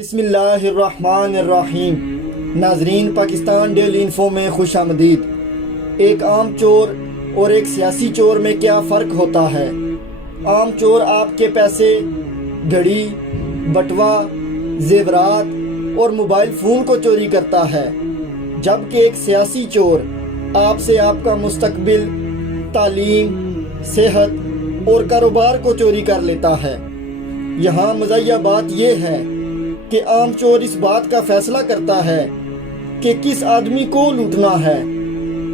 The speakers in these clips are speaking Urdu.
بسم اللہ الرحمن الرحیم۔ ناظرین، پاکستان ڈیلی انفو میں خوش آمدید۔ ایک عام چور اور ایک سیاسی چور میں کیا فرق ہوتا ہے؟ عام چور آپ کے پیسے، گھڑی، بٹوا، زیورات اور موبائل فون کو چوری کرتا ہے، جبکہ ایک سیاسی چور آپ سے آپ کا مستقبل، تعلیم، صحت اور کاروبار کو چوری کر لیتا ہے۔ یہاں مزاحیہ بات یہ ہے کہ عام چور اس بات کا فیصلہ کرتا ہے کہ کس آدمی کو لوٹنا ہے،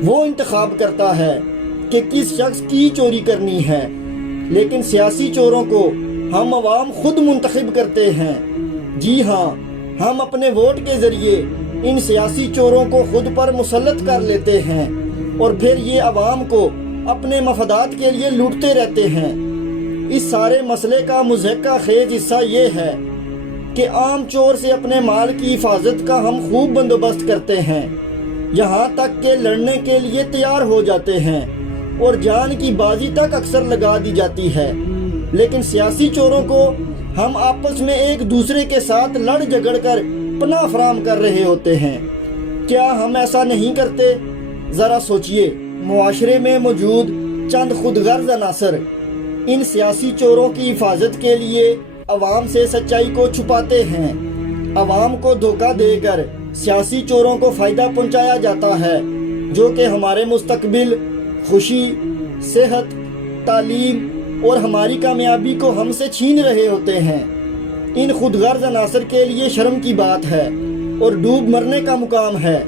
وہ انتخاب کرتا ہے کہ کس شخص کی چوری کرنی ہے، لیکن سیاسی چوروں کو ہم عوام خود منتخب کرتے ہیں۔ جی ہاں، ہم اپنے ووٹ کے ذریعے ان سیاسی چوروں کو خود پر مسلط کر لیتے ہیں اور پھر یہ عوام کو اپنے مفادات کے لیے لوٹتے رہتے ہیں۔ اس سارے مسئلے کا مضحکہ خیز حصہ یہ ہے کہ عام چور سے اپنے مال کی حفاظت کا ہم خوب بندوبست کرتے ہیں، یہاں تک کہ لڑنے کے لیے تیار ہو جاتے ہیں اور جان کی بازی تک اکثر لگا دی جاتی ہے، لیکن سیاسی چوروں کو ہم آپس میں ایک دوسرے کے ساتھ لڑ جھگڑ کر پناہ فراہم کر رہے ہوتے ہیں۔ کیا ہم ایسا نہیں کرتے؟ ذرا سوچئے۔ معاشرے میں موجود چند خود غرض عناصر ان سیاسی چوروں کی حفاظت کے لیے عوام سے سچائی کو چھپاتے ہیں۔ عوام کو دھوکہ دے کر سیاسی چوروں کو فائدہ پہنچایا جاتا ہے، جو کہ ہمارے مستقبل، خوشی، صحت، تعلیم اور ہماری کامیابی کو ہم سے چھین رہے ہوتے ہیں۔ ان خود غرض عناصر کے لیے شرم کی بات ہے اور ڈوب مرنے کا مقام ہے،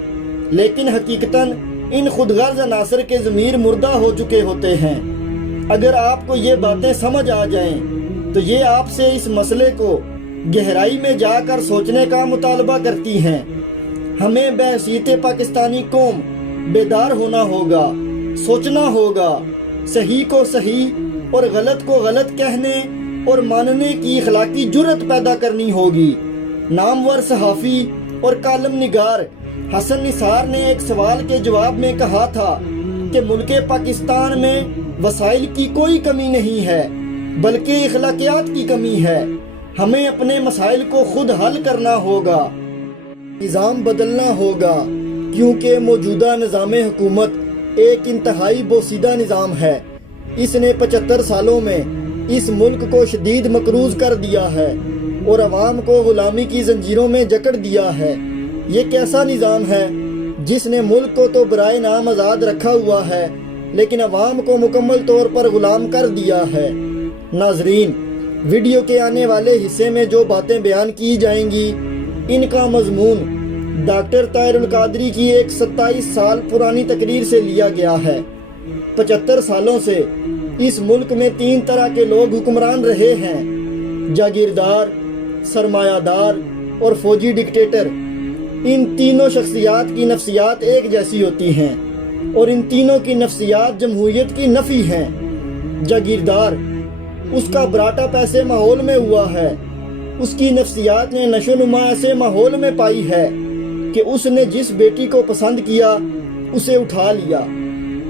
لیکن حقیقتاً ان خود غرض عناصر کے ضمیر مردہ ہو چکے ہوتے ہیں۔ اگر آپ کو یہ باتیں سمجھ آ جائیں تو یہ آپ سے اس مسئلے کو گہرائی میں جا کر سوچنے کا مطالبہ کرتی ہیں۔ ہمیں بحیثیت پاکستانی قوم بیدار ہونا ہوگا، سوچنا ہوگا، صحیح کو صحیح اور غلط کو غلط کہنے اور ماننے کی اخلاقی جرأت پیدا کرنی ہوگی۔ نامور صحافی اور کالم نگار حسن نثار نے ایک سوال کے جواب میں کہا تھا کہ ملک پاکستان میں وسائل کی کوئی کمی نہیں ہے بلکہ اخلاقیات کی کمی ہے۔ ہمیں اپنے مسائل کو خود حل کرنا ہوگا، نظام بدلنا ہوگا، کیونکہ موجودہ نظام حکومت ایک انتہائی بوسیدہ نظام ہے۔ اس نے 75 سالوں میں اس ملک کو شدید مقروض کر دیا ہے اور عوام کو غلامی کی زنجیروں میں جکڑ دیا ہے۔ یہ کیسا نظام ہے جس نے ملک کو تو برائے نام آزاد رکھا ہوا ہے لیکن عوام کو مکمل طور پر غلام کر دیا ہے؟ ناظرین، ویڈیو کے آنے والے حصے میں جو باتیں بیان کی جائیں گی، ان کا مضمون ڈاکٹر طاہر القادری کی ایک 27 سال پرانی تقریر سے لیا گیا ہے۔ 75 سالوں سے اس ملک میں 3 طرح کے لوگ حکمران رہے ہیں: جاگیردار، سرمایہ دار اور فوجی ڈکٹیٹر۔ ان تینوں شخصیات کی نفسیات ایک جیسی ہوتی ہیں اور ان تینوں کی نفسیات جمہوریت کی نفی ہیں۔ جاگیردار، اس کا براٹا پیسے ماحول میں ہوا ہے، اس کی نفسیات نے نشو نما ایسے ماحول میں پائی ہے کہ اس نے جس بیٹی کو پسند کیا اسے اٹھا لیا۔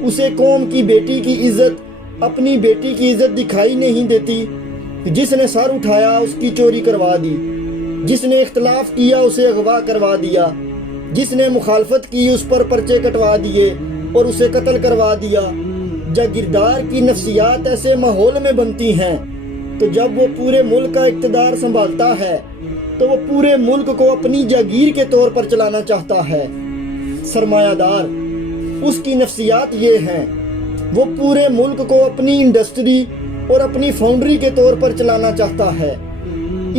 اسے قوم کی بیٹی کی عزت اپنی بیٹی کی عزت دکھائی نہیں دیتی۔ جس نے سر اٹھایا اس کی چوری کروا دی، جس نے اختلاف کیا اسے اغوا کروا دیا، جس نے مخالفت کی اس پر پرچے کٹوا دیے اور اسے قتل کروا دیا۔ جاگیردار کی نفسیات ایسے ماحول میں بنتی ہیں تو جب وہ پورے ملک کا اقتدار سنبھالتا ہے تو وہ پورے ملک کو اپنی جاگیر کے طور پر چلانا چاہتا ہے۔ سرمایہ دار، اس کی نفسیات یہ ہیں، وہ پورے ملک کو اپنی انڈسٹری اور اپنی فاؤنڈری کے طور پر چلانا چاہتا ہے،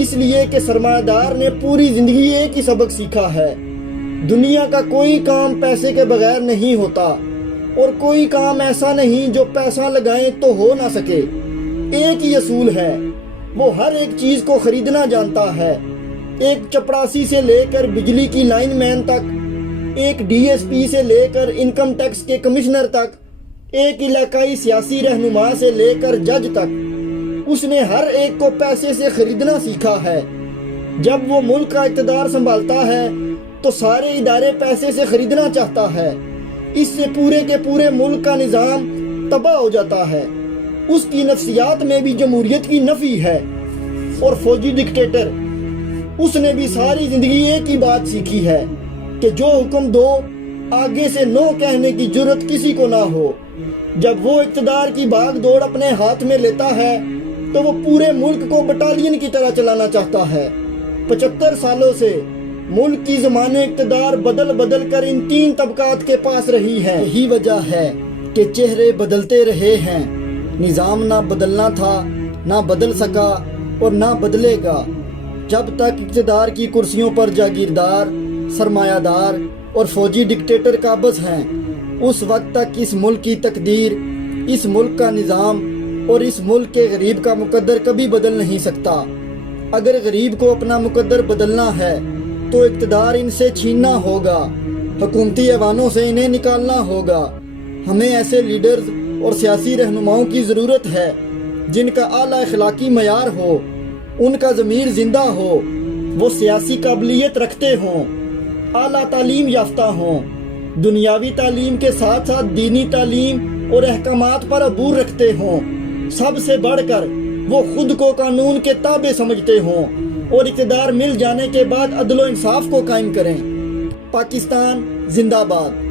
اس لیے کہ سرمایہ دار نے پوری زندگی ایک ہی سبق سیکھا ہے: دنیا کا کوئی کام پیسے کے بغیر نہیں ہوتا اور کوئی کام ایسا نہیں جو پیسہ لگائیں تو ہو نہ سکے۔ ایک ہی اصول ہے، وہ ہر ایک چیز کو خریدنا جانتا ہے، ایک چپڑاسی سے لے کر بجلی کی لائن مین تک، ایک ڈی ایس پی سے لے کر انکم ٹیکس کے کمشنر تک، ایک علاقائی سیاسی رہنما سے لے کر جج تک۔ اس نے ہر ایک کو پیسے سے خریدنا سیکھا ہے۔ جب وہ ملک کا اقتدار سنبھالتا ہے تو سارے ادارے پیسے سے خریدنا چاہتا ہے، اس سے پورے کے پورے ملک کا نظام تباہ ہو جاتا ہے۔ اس کی نفسیات میں بھی جمہوریت کی نفی ہے۔ اور فوجی ڈکٹیٹر، اس نے بھی ساری زندگی ایک ہی بات سیکھی ہے کہ جو حکم دو آگے سے نو کہنے کی جرت کسی کو نہ ہو۔ جب وہ اقتدار کی بھاگ دوڑ اپنے ہاتھ میں لیتا ہے تو وہ پورے ملک کو بٹالین کی طرح چلانا چاہتا ہے۔ 75 سالوں سے ملک کی زمانے اقتدار بدل بدل کر ان 3 طبقات کے پاس رہی ہے۔ یہی وجہ ہے کہ چہرے بدلتے رہے ہیں۔ نظام نہ بدلنا تھا، نہ بدل سکا اور نہ بدلے گا۔ جب تک اقتدار کی کرسیوں پر جاگیردار، سرمایہ دار اور فوجی ڈکٹیٹر قابض ہیں، اس وقت تک اس ملک کی تقدیر، اس ملک کا نظام اور اس ملک کے غریب کا مقدر کبھی بدل نہیں سکتا۔ اگر غریب کو اپنا مقدر بدلنا ہے تو اقتدار ان سے چھیننا ہوگا، حکومتی ایوانوں سے انہیں نکالنا ہوگا۔ ہمیں ایسے لیڈرز اور سیاسی رہنماؤں کی ضرورت ہے جن کا اعلیٰ اخلاقی معیار ہو، ان کا ضمیر زندہ ہو، وہ سیاسی قابلیت رکھتے ہوں، اعلیٰ تعلیم یافتہ ہوں، دنیاوی تعلیم کے ساتھ ساتھ دینی تعلیم اور احکامات پر عبور رکھتے ہوں، سب سے بڑھ کر وہ خود کو قانون کے تابع سمجھتے ہوں اور اقتدار مل جانے کے بعد عدل و انصاف کو قائم کریں۔ پاکستان زندہ باد۔